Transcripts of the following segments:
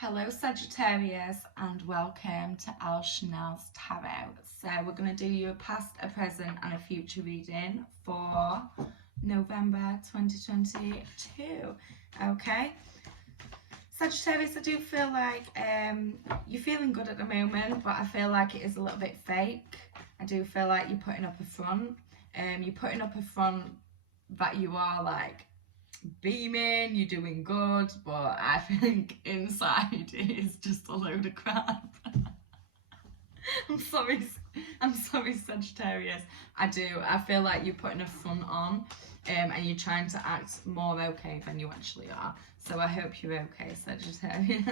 Hello Sagittarius and welcome to Al Chanel's Tarot. So we're going to do you a past, a present and a future reading for November 2022. Okay. Sagittarius, I do feel like you're feeling good at the moment, but I feel like it is a little bit fake. I do feel like you're putting up a front. You're putting up a front that you are like beaming, you're doing good, but I think inside it is just a load of crap. I'm sorry, Sagittarius. I feel like you're putting a front on, and you're trying to act more okay than you actually are. So I hope you're okay, Sagittarius.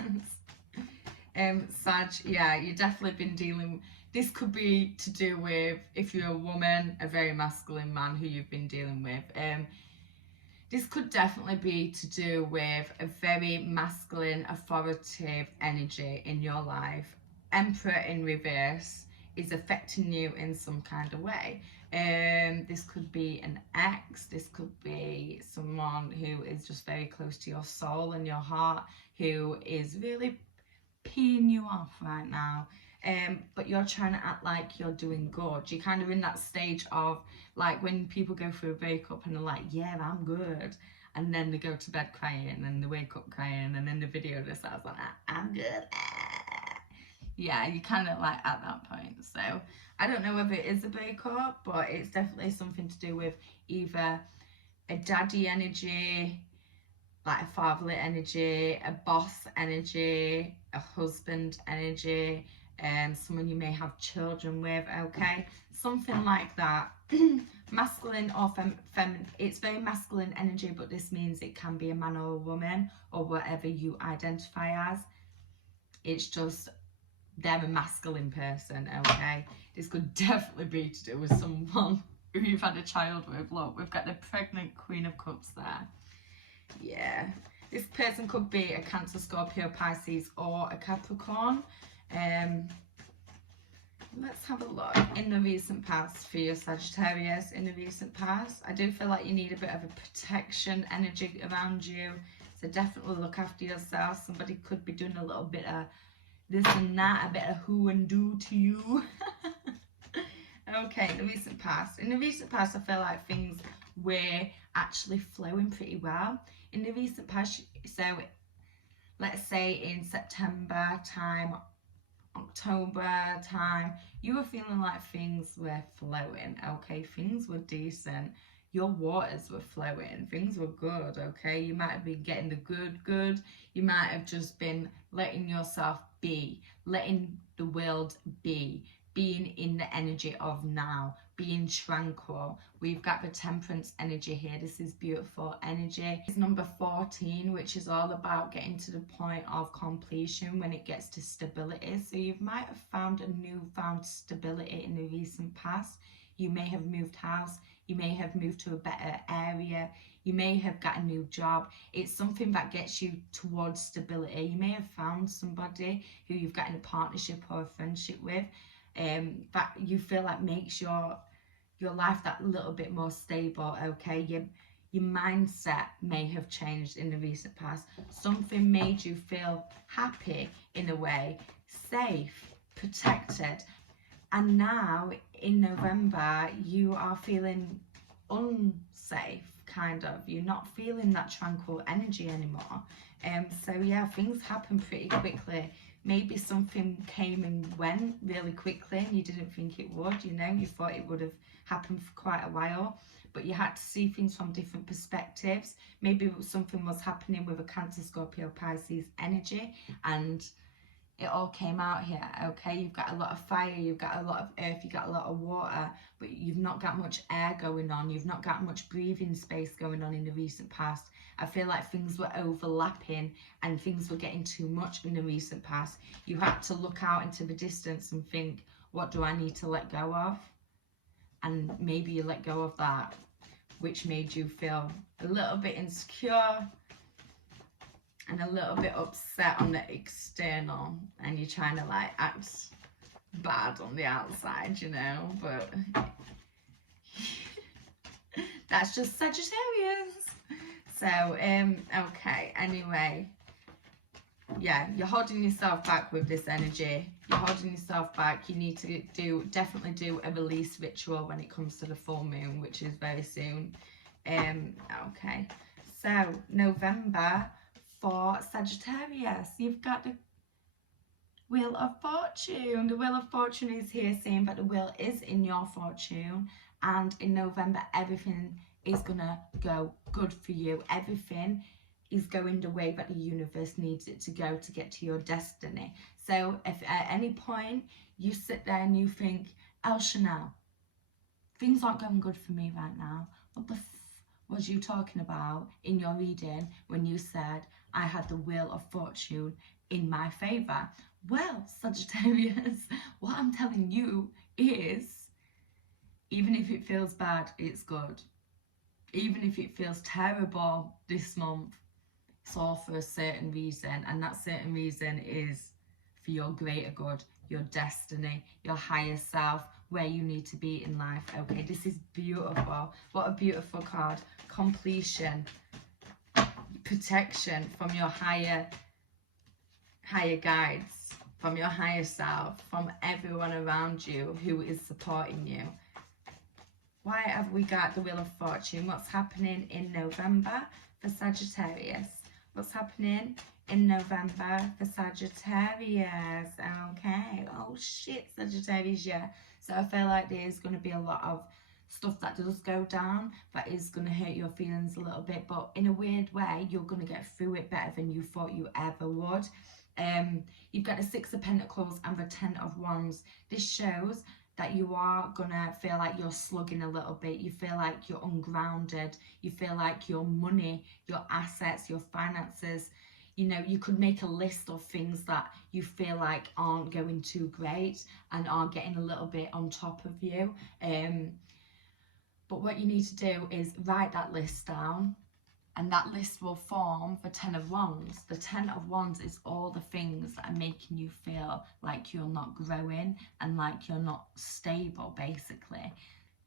Sag, yeah, you've definitely been dealing. This could be to do with, if you're a woman, a very masculine man who you've been dealing with. This could definitely be to do with a very masculine, authoritative energy in your life. Emperor in reverse is affecting you in some kind of way. This could be an ex, this could be someone who is just very close to your soul and your heart, who is really peeing you off right now. But you're trying to act like you're doing good. You're kind of in that stage of like when people go through a breakup and they're like, yeah, I'm good. And then they go to bed crying and they wake up crying and then the video just sounds like, I'm good. Yeah, you're kind of like at that point. So I don't know whether it is a breakup, but it's definitely something to do with either a daddy energy, like a fatherly energy, a boss energy, a husband energy, someone you may have children with, okay? Something like that. Masculine or feminine. It's very masculine energy, but this means it can be a man or a woman or whatever you identify as. It's just they're a masculine person, okay? This could definitely be to do with someone who you've had a child with. Look, we've got the pregnant Queen of Cups there. Yeah, this person could be a Cancer, Scorpio, Pisces or a Capricorn. Let's have a look in the recent past for your Sagittarius. In the recent past, I do feel like you need a bit of a protection energy around you, so definitely look after yourself. Somebody could be doing a little bit of this and that, a bit of who and do to you. Okay, in the recent past. In the recent past, I feel like things were actually flowing pretty well. In the recent past, so let's say in September time, October time, you were feeling like things were flowing, okay? Things were decent. Your waters were flowing. Things were good, okay? You might have been getting the good. You might have just been letting yourself be, letting the world be, being in the energy of now, being tranquil. We've got the temperance energy here. This is beautiful energy. It's number 14, which is all about getting to the point of completion when it gets to stability. So you might have found a newfound stability in the recent past. You may have moved house. You may have moved to a better area. You may have got a new job. It's something that gets you towards stability. You may have found somebody who you've got in a partnership or a friendship with, that you feel like makes your life that little bit more stable, okay? Your mindset may have changed in the recent past. Something made you feel happy in a way, safe, protected. And now in November, you are feeling unsafe, kind of. You're not feeling that tranquil energy anymore. So yeah, things happen pretty quickly. Maybe something came and went really quickly and you didn't think it would, you know, you thought it would have happened for quite a while, but you had to see things from different perspectives. Maybe something was happening with a Cancer, Scorpio, Pisces energy and it all came out here, okay? You've got a lot of fire, you've got a lot of earth, you've got a lot of water, but you've not got much air going on, you've not got much breathing space going on in the recent past. I feel like things were overlapping and things were getting too much in the recent past. You had to look out into the distance and think, what do I need to let go of? And maybe you let go of that, which made you feel a little bit insecure and a little bit upset on the external, and you're trying to like act bad on the outside, you know, but that's just Sagittarius. So okay, anyway, yeah, you're holding yourself back with this energy. You're holding yourself back. You need to definitely do a release ritual when it comes to the full moon, which is very soon. Okay. So November for Sagittarius, you've got the Wheel of Fortune. The Wheel of Fortune is here saying that the wheel is in your fortune, and in November everything is gonna go good for you. Everything is going the way that the universe needs it to go to get to your destiny. So if at any point you sit there and you think, El Chanel, things aren't going good for me right now, what the was you talking about in your reading when you said I had the Wheel of Fortune in my favour? Well, Sagittarius, what I'm telling you is, even if it feels bad, it's good. Even if it feels terrible this month, it's all for a certain reason, and that certain reason is for your greater good, your destiny, your higher self, where you need to be in life. Okay, this is beautiful. What a beautiful card. Completion, protection from your higher guides, from your higher self, from everyone around you who is supporting you. Why have we got the Wheel of Fortune? What's happening in November for Sagittarius? What's happening in November for Sagittarius? Okay. Oh shit, Sagittarius, yeah. So I feel like there's going to be a lot of stuff that does go down that is going to hurt your feelings a little bit, but in a weird way, you're going to get through it better than you thought you ever would. You've got the Six of Pentacles and the Ten of Wands. This shows that you are gonna feel like you're slugging a little bit. You feel like you're ungrounded. You feel like your money, your assets, your finances, you know, you could make a list of things that you feel like aren't going too great and are getting a little bit on top of you. But what you need to do is write that list down, and that list will form the Ten of Wands. The Ten of Wands is all the things that are making you feel like you're not growing and like you're not stable, basically.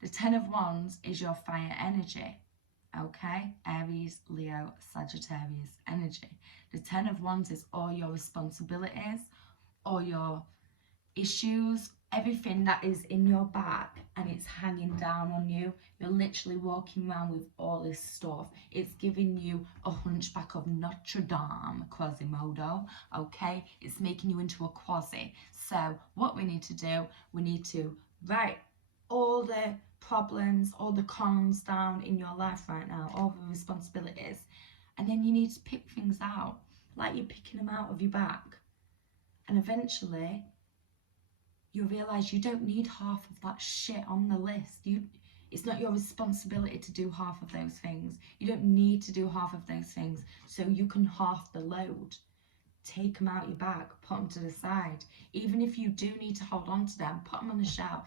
The Ten of Wands is your fire energy, okay? Aries, Leo, Sagittarius energy. The Ten of Wands is all your responsibilities, all your issues, everything that is in your back and it's hanging down on you. You're literally walking around with all this stuff. It's giving you a hunchback of Notre Dame, Quasimodo, okay? It's making you into a quasi. So what we need to do, we need to write all the problems, all the cons down in your life right now, all the responsibilities, and then you need to pick things out, like you're picking them out of your back. And eventually you'll realise you don't need half of that shit on the list. It's not your responsibility to do half of those things. You don't need to do half of those things, so you can half the load. Take them out your bag, put them to the side. Even if you do need to hold on to them, put them on the shelf.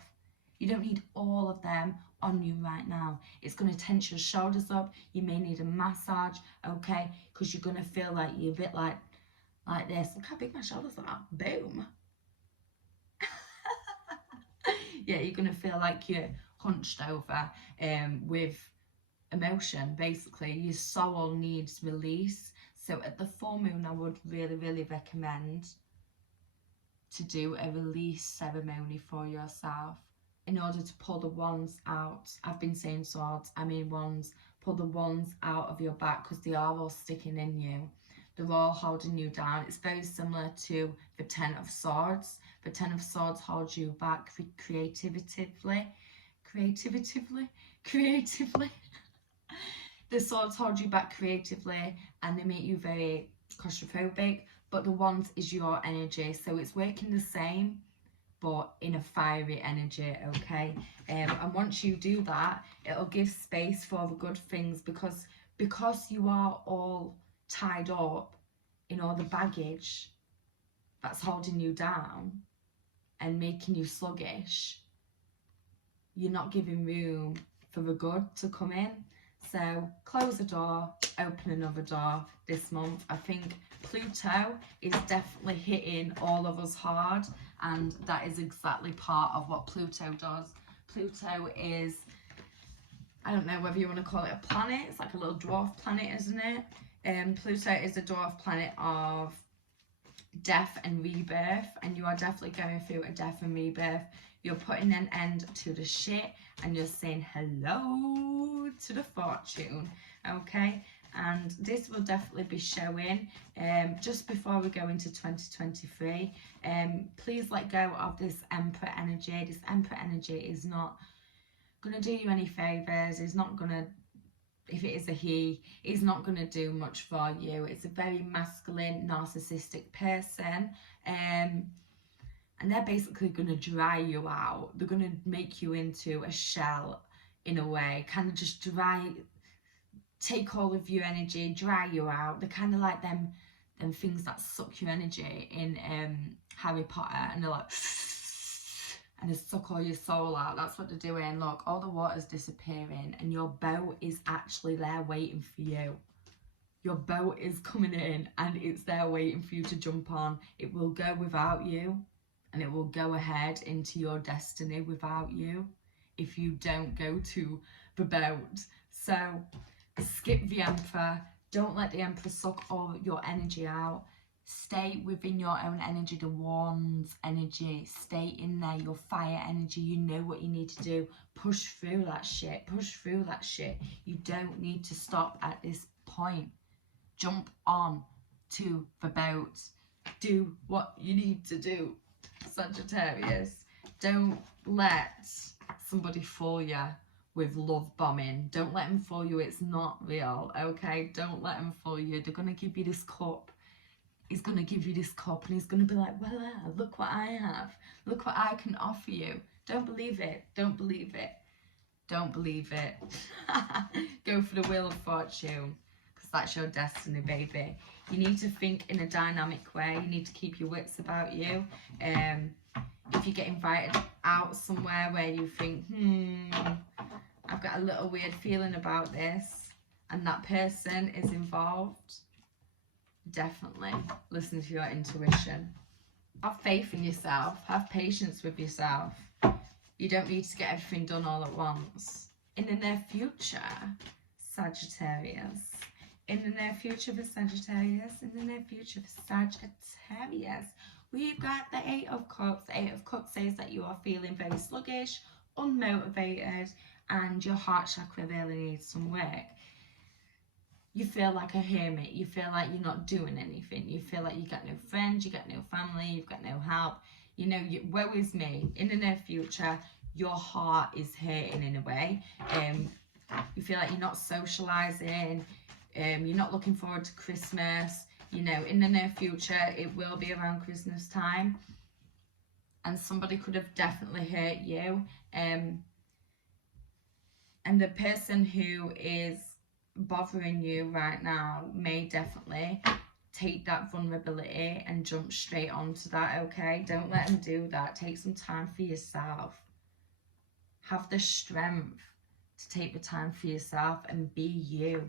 You don't need all of them on you right now. It's going to tense your shoulders up. You may need a massage, okay? Because you're going to feel like you're a bit like this. Look how big my shoulders are. Boom. Yeah, you're going to feel like you're hunched over with emotion, basically. Your soul needs release. So at the full moon, I would really, really recommend to do a release ceremony for yourself in order to pull the wands out. I've been saying swords, I mean wands. Pull the wands out of your back because they are all sticking in you. They're all holding you down. It's very similar to the Ten of Swords. The Ten of Swords holds you back creatively. The swords hold you back creatively and they make you very claustrophobic, but the wands is your energy, so it's working the same but in a fiery energy, okay? And once you do that, it'll give space for the good things, because you are all tied up in all the baggage that's holding you down and making you sluggish. You're not giving room for the good to come in. So close a door, open another door this month. I think Pluto is definitely hitting all of us hard, and that is exactly part of what Pluto does. Pluto is, I don't know whether you want to call it a planet. It's like a little dwarf planet, isn't it? Pluto is a dwarf planet of death and rebirth, and you are definitely going through a death and rebirth. You're putting an end to the shit and you're saying hello to the fortune, okay? And this will definitely be showing just before we go into 2023. Please let go of this Emperor energy. This Emperor energy is not going to do you any favours. It's not going to, if it is a he, is not going to do much for you. It's a very masculine, narcissistic person. And they're basically going to dry you out. They're going to make you into a shell in a way. Kind of just take all of your energy, dry you out. They're kind of like them things that suck your energy in Harry Potter. And they're like, and they suck all your soul out. That's what they're doing. Look, all the water's disappearing and your boat is actually there waiting for you. Your boat is coming in and it's there waiting for you to jump on. It will go without you and it will go ahead into your destiny without you if you don't go to the boat. So skip the Emperor. Don't let the Emperor suck all your energy out. Stay within your own energy, the Wands energy. Stay in there, your fire energy. You know what you need to do. Push through that shit. Push through that shit. You don't need to stop at this point. Jump on to the boat. Do what you need to do, Sagittarius. Don't let somebody fool you with love bombing. Don't let them fool you. It's not real, okay? Don't let them fool you. They're going to give you this cup. He's going to give you this cup and he's going to be like, well, look what I have. Look what I can offer you. Don't believe it. Don't believe it. Don't believe it. Go for the Wheel of Fortune, because that's your destiny, baby. You need to think in a dynamic way. You need to keep your wits about you. If you get invited out somewhere where you think, I've got a little weird feeling about this, and that person is involved, definitely listen to your intuition. Have faith in yourself. Have patience with yourself. You don't need to get everything done all at once. In the near future, Sagittarius. In the near future for Sagittarius. In the near future for Sagittarius. We've got the Eight of Cups. The Eight of Cups says that you are feeling very sluggish, unmotivated, and your heart chakra really needs some work. You feel like a hermit. You feel like you're not doing anything. You feel like you got no friends, you got no family, you've got no help. You know, woe is me. In the near future, your heart is hurting in a way. You feel like you're not socialising. You're not looking forward to Christmas. You know, in the near future, it will be around Christmas time. And somebody could have definitely hurt you. And the person who is bothering you right now may definitely take that vulnerability and jump straight onto that, okay? Don't let them do that. Take some time for yourself. Have the strength to take the time for yourself and be you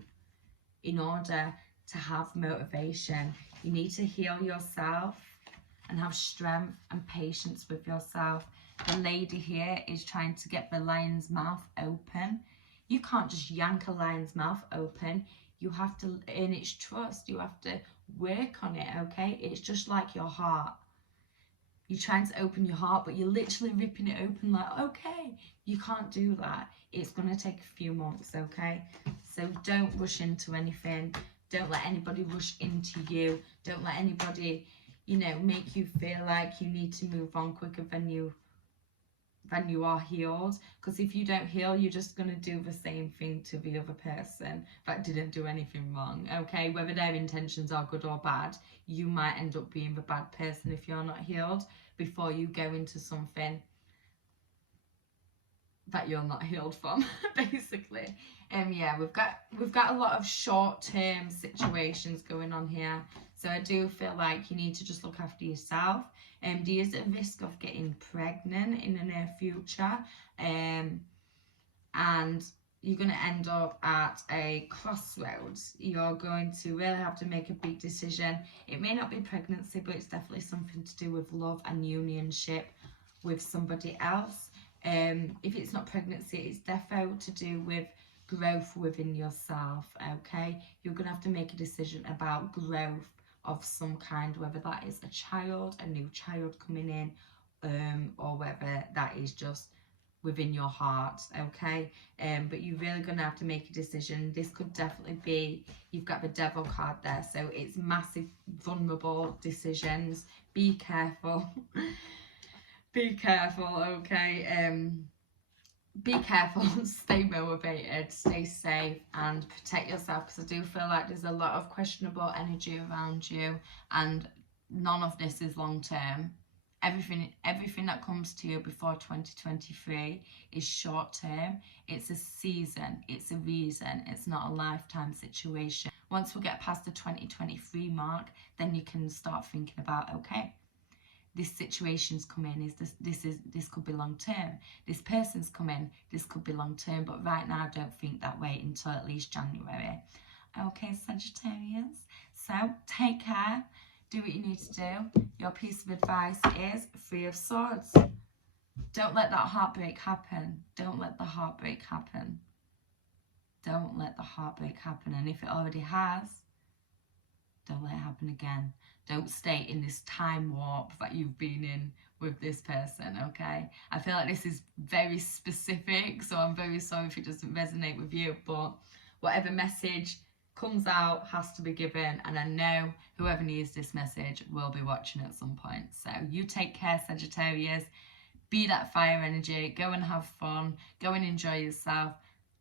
in order to have motivation. You need to heal yourself and have strength and patience with yourself. The lady here is trying to get the lion's mouth open. You can't just yank a lion's mouth open. You have to earn its trust. You have to work on it, okay? It's just like your heart. You're trying to open your heart, but you're literally ripping it open like, okay. You can't do that. It's going to take a few months, okay? So don't rush into anything. Don't let anybody rush into you. Don't let anybody, you know, make you feel like you need to move on quicker than you are healed. Because if you don't heal, you're just going to do the same thing to the other person that didn't do anything wrong, okay? Whether their intentions are good or bad, you might end up being the bad person if you're not healed before you go into something that you're not healed from, basically. Yeah, we've got a lot of short-term situations going on here. So I do feel like you need to just look after yourself. There is a risk of getting pregnant in the near future. And you're going to end up at a crossroads. You're going to really have to make a big decision. It may not be pregnancy, but it's definitely something to do with love and unionship with somebody else. If it's not pregnancy, it's defo to do with growth within yourself, okay? You're going to have to make a decision about growth of some kind, whether that is a child, a new child coming in, or whether that is just within your heart, okay? But you're really going to have to make a decision. This could definitely be, you've got the devil card there, so it's massive, vulnerable decisions. Be careful. Be careful, okay? Be careful, stay motivated, stay safe, and protect yourself, because I do feel like there's a lot of questionable energy around you, and none of this is long term. Everything that comes to you before 2023 is short term. It's a season, it's a reason, it's not a lifetime situation. Once we get past the 2023 mark, then you can start thinking about, okay, this situation's come in, this could be long term. This person's come in, this could be long term, but right now don't think that way until at least January. Okay, Sagittarius, so take care, do what you need to do. Your piece of advice is 3 of Swords. Don't let that heartbreak happen. Don't let the heartbreak happen. Don't let the heartbreak happen. And if it already has, don't let it happen again. Don't stay in this time warp that you've been in with this person, okay? I feel like this is very specific, so I'm very sorry if it doesn't resonate with you, but whatever message comes out has to be given, and I know whoever needs this message will be watching at some point. So you take care, Sagittarius. Be that fire energy. Go and have fun. Go and enjoy yourself.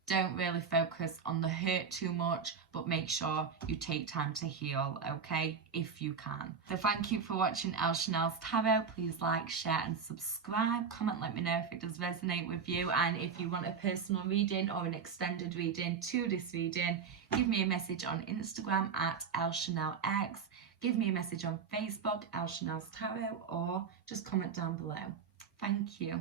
Don't really focus on the hurt too much, but make sure you take time to heal, okay, if you can. So thank you for watching Elle Chanel's Tarot. Please like, share and subscribe. Comment, let me know if it does resonate with you, and if you want a personal reading or an extended reading to this reading, give me a message on Instagram at ElleChanelX. Give me a message on Facebook, Elle Chanel's Tarot, or just comment down below. Thank you.